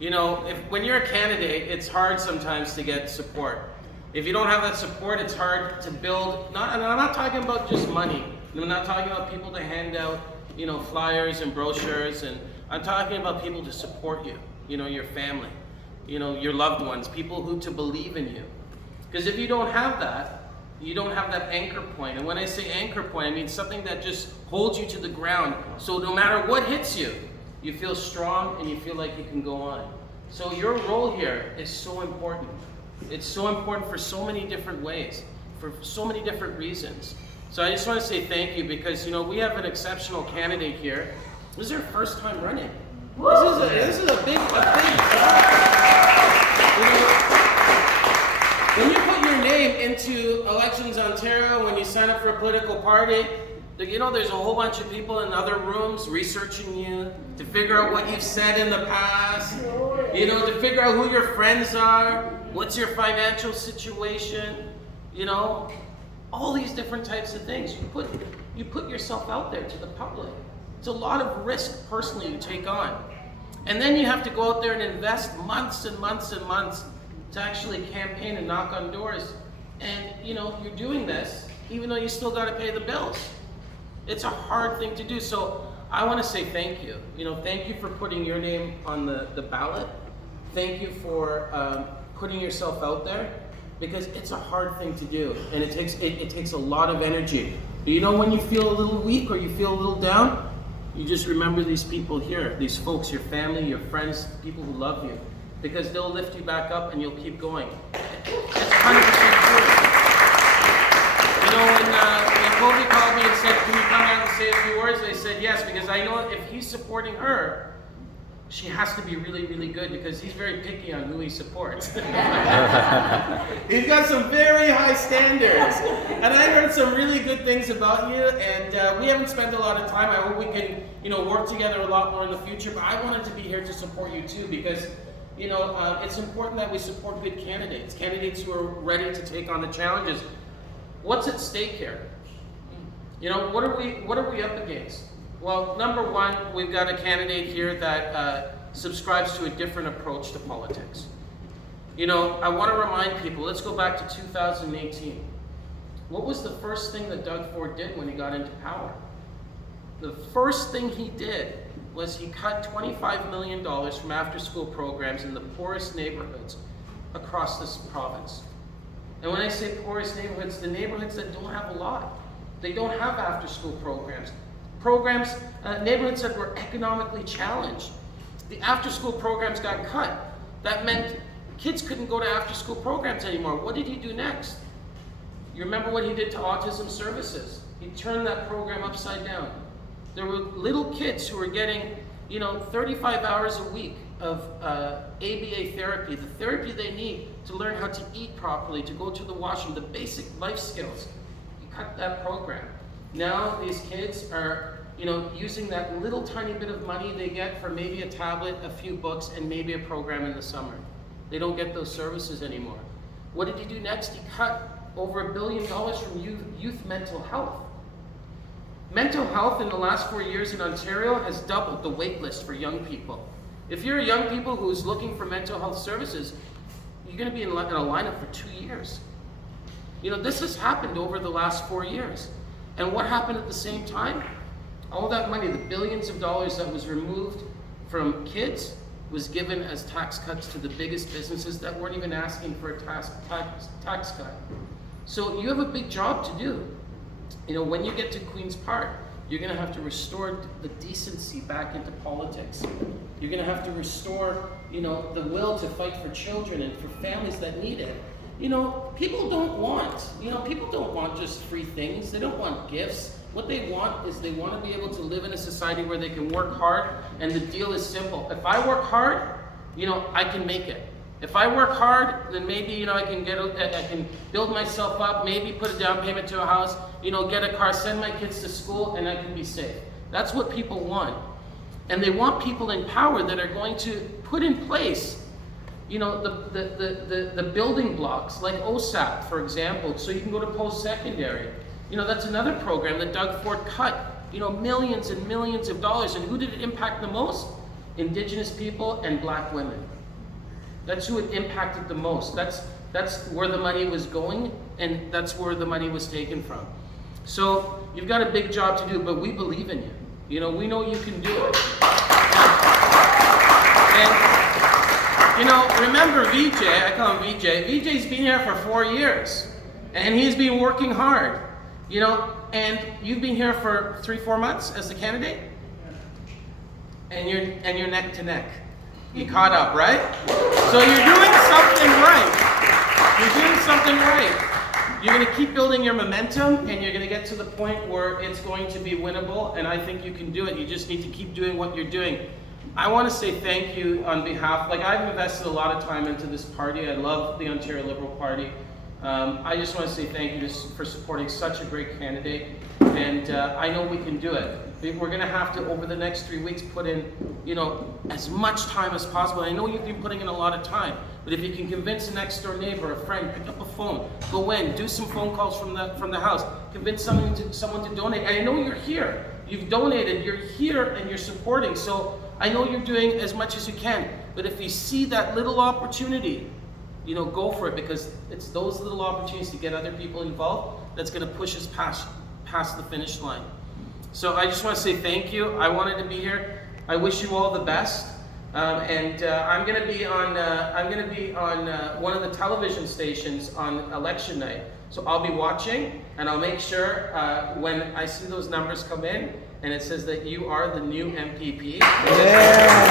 You know, when you're a candidate, it's hard sometimes to get support. If you don't have that support, it's hard to build, and I'm not talking about just money. I'm not talking about people to hand out, you know, flyers and brochures, and I'm talking about people to support you, you know, your family, you know, your loved ones, people who to believe in you. Because if you don't have that, you don't have that anchor point. And when I say anchor point, I mean something that just holds you to the ground. So no matter what hits you, you feel strong and you feel like you can go on. So your role here is so important. It's so important for so many different ways, for so many different reasons. So I just want to say thank you because, you know, we have an exceptional candidate here. This is her first time running. This is a big you know, when you put your name into Elections Ontario, when you sign up for a political party, you know, there's a whole bunch of people in other rooms researching you to figure out what you've said in the past, you know, to figure out who your friends are, what's your financial situation, you know, all these different types of things. You put yourself out there to the public. It's a lot of risk personally you take on. And then you have to go out there and invest months and months and months to actually campaign and knock on doors. And, you know, you're doing this even though you still got to pay the bills. It's a hard thing to do. So I want to say thank you. You know, thank you for putting your name on the ballot. Thank you for putting yourself out there, because it's a hard thing to do, and it takes a lot of energy. But you know, when you feel a little weak or you feel a little down, you just remember these people here, these folks, your family, your friends, people who love you, because they'll lift you back up and you'll keep going. It's 100% true. You know, when Kobe called me and said, "Can you come out and say a few words?" I said yes, because I know if he's supporting her, she has to be really, really good, because he's very picky on who he supports. He's got some very high standards. And I heard some really good things about you, and we haven't spent a lot of time. I hope we can, you know, work together a lot more in the future, but I wanted to be here to support you too, because, you know, it's important that we support good candidates who are ready to take on the challenges. What's at stake here? You know, what are we up against? Well, number one, we've got a candidate here that subscribes to a different approach to politics. You know, I want to remind people, let's go back to 2018. What was the first thing that Doug Ford did when he got into power? The first thing he did was he cut $25 million from after-school programs in the poorest neighborhoods across this province. And when I say poorest neighborhoods, the neighborhoods that don't have a lot. They don't have after-school programs. Neighborhoods that were economically challenged. The after-school programs got cut. That meant kids couldn't go to after-school programs anymore. What did he do next? You remember what he did to autism services? He turned that program upside down. There were little kids who were getting, you know, 35 hours a week of ABA therapy, the therapy they need to learn how to eat properly, to go to the washroom, the basic life skills. He cut that program. Now these kids are, you know, using that little tiny bit of money they get for maybe a tablet, a few books, and maybe a program in the summer. They don't get those services anymore. What did he do next? He cut over $1 billion from youth mental health. Mental health in the last 4 years in Ontario has doubled the wait list for young people. If you're a young people who's looking for mental health services, you're going to be in a lineup for 2 years. You know, this has happened over the last 4 years. And what happened at the same time? All that money, the billions of dollars that was removed from kids, was given as tax cuts to the biggest businesses that weren't even asking for a tax cut. So you have a big job to do. You know, when you get to Queen's Park, you're going to have to restore the decency back into politics. You're going to have to restore, you know, the will to fight for children and for families that need it. You know, people don't want just free things. They don't want gifts. What they want is they want to be able to live in a society where they can work hard, and the deal is simple. If I work hard, you know, I can make it. If I work hard, then maybe, you know, I can build myself up, maybe put a down payment to a house, you know, get a car, send my kids to school, and I can be safe. That's what people want. And they want people in power that are going to put in place, you know, the building blocks, like OSAP, for example, so you can go to post-secondary. You know, that's another program that Doug Ford cut, you know, millions and millions of dollars. And who did it impact the most? Indigenous people and Black women. That's who it impacted the most. That's where the money was going, and that's where the money was taken from. So you've got a big job to do, but we believe in you. You know, we know you can do it. And you know, remember VJ, I call him VJ. VJ's been here for 4 years, and he's been working hard. You know, and you've been here for 3-4 months as the candidate, and you're neck to neck. You caught up, right? So you're doing something right. You're doing something right. You're going to keep building your momentum, and you're going to get to the point where it's going to be winnable, and I think you can do it. You just need to keep doing what you're doing. I want to say thank you on behalf, like I've invested a lot of time into this party. I love the Ontario Liberal Party. I just want to say thank you for supporting such a great candidate, and I know we can do it. We're going to have to, over the next 3 weeks, put in, you know, as much time as possible. I know you've been putting in a lot of time, but if you can convince a next door neighbor, a friend, pick up a phone, go in, do some phone calls from the house, convince someone to donate. And I know you're here. You've donated. You're here and you're supporting. So I know you're doing as much as you can. But if you see that little opportunity, you know, go for it, because it's those little opportunities to get other people involved that's going to push us past the finish line. So I just want to say thank you. I wanted to be here. I wish you all the best. I'm going to be on one of the television stations on election night. So I'll be watching, and I'll make sure when I see those numbers come in and it says that you are the new MPP. Yeah.